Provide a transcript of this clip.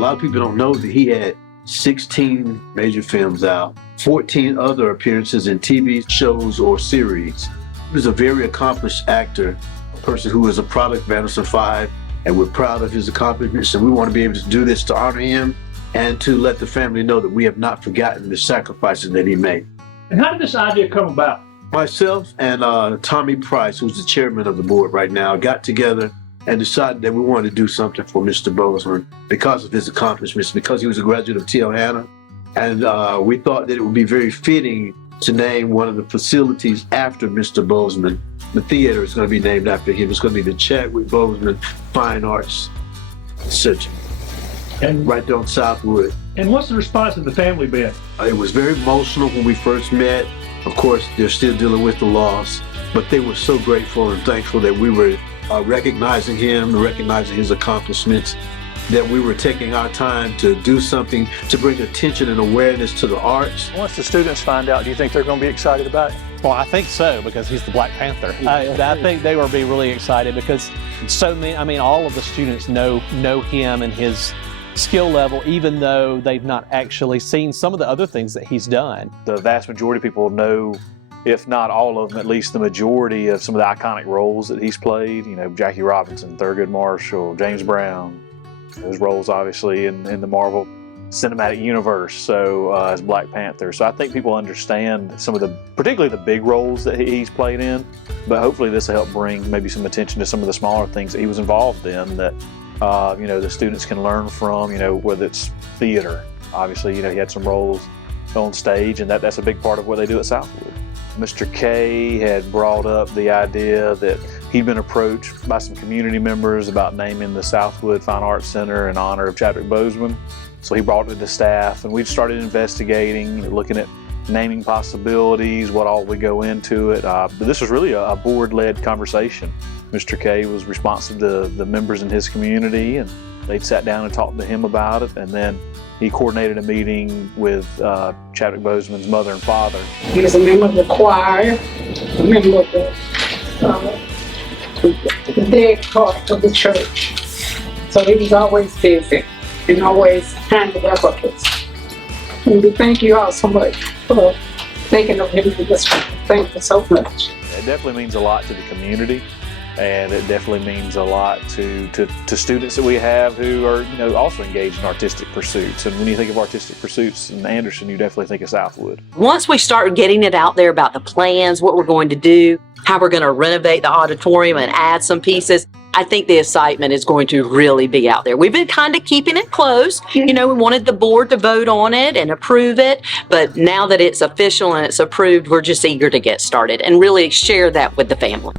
lot of people don't know that he had 16 major films out, 14 other appearances in TV shows or series. He was a very accomplished actor, a person who is a product of Anderson 5, and we're proud of his accomplishments, and we want to be able to do this to honor him and to let the family know that we have not forgotten the sacrifices that he made. And how did this idea come about? Myself and Tommy Price, who's the chairman of the board right now, got together and decided that we wanted to do something for Mr. Boseman because of his accomplishments, because he was a graduate of TL Hanna. And we thought that it would be very fitting to name one of the facilities after Mr. Boseman. The theater is going to be named after him. It's going to be the Chadwick Boseman Fine Arts Center, and right there on Southwood. And what's the response of the family been? It was very emotional when we first met. Of course, they're still dealing with the loss, but they were so grateful and thankful that we were recognizing him, recognizing his accomplishments, that we were taking our time to do something to bring attention and awareness to the arts. Once the students find out, do you think they're going to be excited about it? Well, I think so, because he's the Black Panther. I think they will be really excited because so many, I mean, all of the students know him and his skill level, even though they've not actually seen some of the other things that he's done. The vast majority of people know, if not all of them, at least the majority of some of the iconic roles that he's played. You know, Jackie Robinson, Thurgood Marshall, James Brown, those roles obviously in the Marvel Cinematic Universe, so as Black Panther. So I think people understand some of the, particularly the big roles that he's played in, but hopefully this will help bring maybe some attention to some of the smaller things that he was involved in that, you know, the students can learn from, you know, whether it's theater. Obviously, you know, he had some roles on stage, and that's a big part of what they do at Southwood. Mr. K had brought up the idea that he'd been approached by some community members about naming the Southwood Fine Arts Center in honor of Chadwick Boseman. So he brought it to staff, and we started investigating, looking at naming possibilities, what all would go into it. But this was really a board-led conversation. Mr. K was responsive to the members in his community, and they'd sat down and talked to him about it, and then he coordinated a meeting with Chadwick Boseman's mother and father. He was a member of the choir, a member of the dead part of the church. So he was always busy and always handled efforts. And we thank you all so much for thinking of him for this one. Thank you so much. It definitely means a lot to the community, and it definitely means a lot to students that we have who are, you know, also engaged in artistic pursuits. And when you think of artistic pursuits in Anderson, you definitely think of Southwood. Once we start getting it out there about the plans, what we're going to do, how we're going to renovate the auditorium and add some pieces, I think the excitement is going to really be out there. We've been kind of keeping it close. You know, we wanted the board to vote on it and approve it, but now that it's official and it's approved, we're just eager to get started and really share that with the family.